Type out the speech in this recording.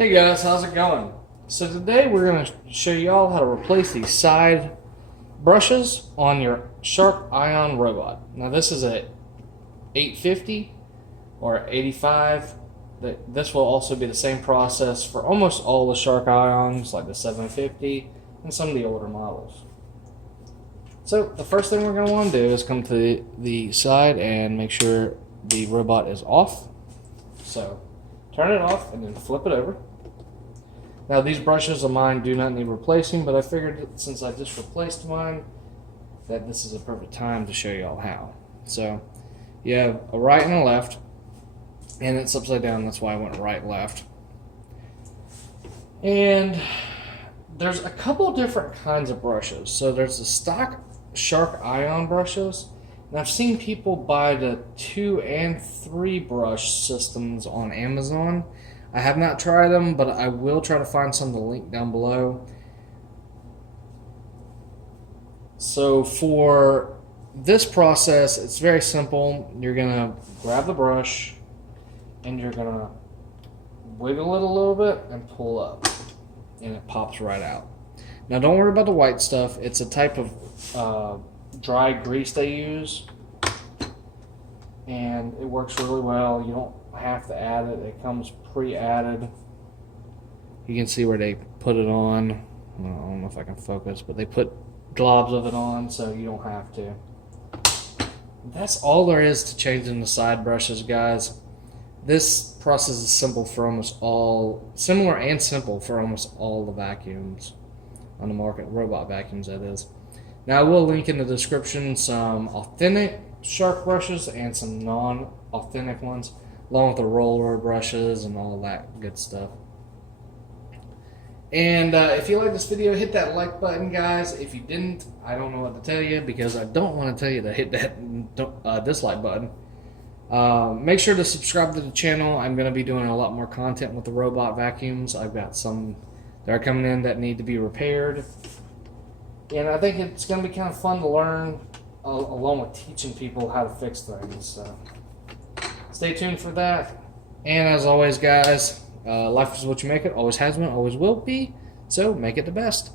Hey guys, how's it going? So today we're going to show you all how to replace these side brushes on your Shark Ion robot. Now this is a 850 or 85. This will also be the same process for almost all the Shark Ions, like the 750 and some of the older models. So the first thing we're going to want to do is come to the side and make sure the robot is off. So turn it off and then flip it over. Now these brushes of mine do not need replacing, but I figured that since I just replaced mine, that this is a perfect time to show you all how. So you have a right and a left, and it's upside down, that's why I went right left. And there's a couple different kinds of brushes. So there's the stock Shark Ion brushes, and I've seen people buy the 2 and 3 brush systems on Amazon. I have not tried them, but I will try to find some to link down below. So for this process, it's very simple. You're going to grab the brush and you're going to wiggle it a little bit and pull up, and it pops right out. Now don't worry about the white stuff. It's a type of dry grease they use, and it works really well. You don't have to add it. It comes pre-added. You can see where they put it on. I don't know if I can focus, but they put globs of it on, so you don't have to. That's all there is to changing the side brushes, guys. This process is simple for almost all, similar and simple for almost all the vacuums on the market, robot vacuums that is. Now I will link in the description some authentic Shark brushes and some non-authentic ones, along with the roller brushes and all that good stuff. And if you like this video, hit that like button, guys. If you didn't, I don't know what to tell you, because I don't want to tell you to hit that dislike button. Make sure to subscribe to the channel. I'm going to be doing a lot more content with the robot vacuums. I've got some that are coming in that need to be repaired, and I think it's going to be kind of fun to learn, along with teaching people how to fix things. So stay tuned for that. And as always, guys, life is what you make it. Always has been, always will be. So make it the best.